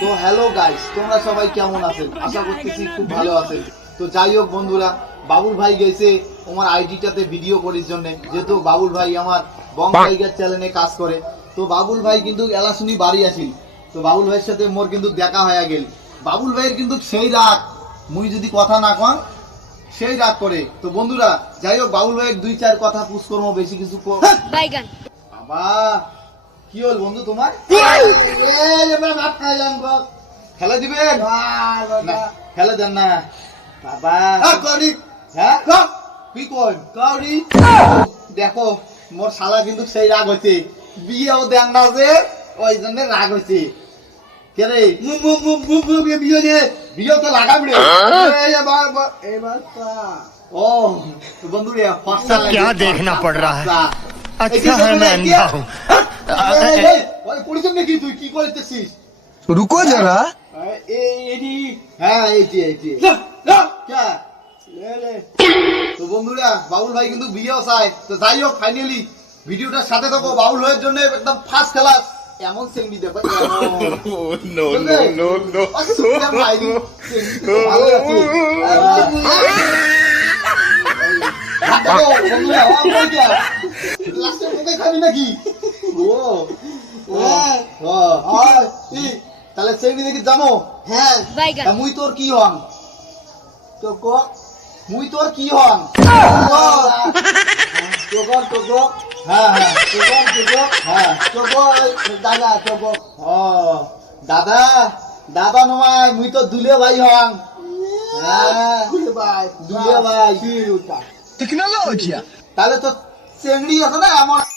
তো hello guys, তোমরা সবাই কেমন আছেন? আশা করতেছি খুব ভালো আছেন। তো যাই হোক বন্ধুরা, বাবুল ভাই গেছে আমার আইডিটাতে ভিডিও করার জন্য, যেহেতু বাবুল ভাই আমার বং টাইগার চ্যানেলে কাজ করে। তো বাবুল ভাই কিন্তু এলাশুনি বাড়ি আসিল। তো বাবুল ভাইয়ের সাথে মোর কিন্তু দেখা হয়ে গেল। বাবুল ভাইয়ের কিন্তু সেই রাগ, মুই যদি কথা না কন সেই রাগ করে। তো বন্ধুরা যাই হোক, বাবুল ভাইয়ের দুই চার কথা পুষ করবো, বেশি কিছু বাইগান বাবা। কি হল বন্ধু তোমার? খেলা দিবেন? না, খেলা দেন না বাবা। হ্যাঁ কি কই কাউরি? দেখো মোর শালা কিন্তু সেই রাগ হয়েছে, বিয়েও দেন না যে, ওই জন্য রাগ হয়েছে। কে রে বিয়ে তো লাগাবি রে। ও বন্ধু রে, क्या देखना पड़ रहा है? अच्छा है मैं अंधा हूँ। পরিচয় নাকি তুই কি করতেছিস? रुको जरा। হ্যাঁ এইটি তো বন্ধুরা, বাবুল ভাই কিন্তু বিয়েও চায়। তো যাই হোক, ফাইনালি ভিডিওটার সাথে থাকো। বাবুল ভাইয়ের জন্য একদম ফার্স্ট ক্লাস এমন সেঙ্গি দেখো। খাবি নাকি? তাহলে সেঙ্গি দেখি জানো? হ্যাঁ, বাইগান মুই তোর কি হন? মুই তোর কি হন? হ্যাঁ দাদা দাদা নয়, মুই তো দুলে ভাই হন। দুলে ভাই। टेक्नोलॉजी। তাহলে তো চেংড়ি আছে না আমার।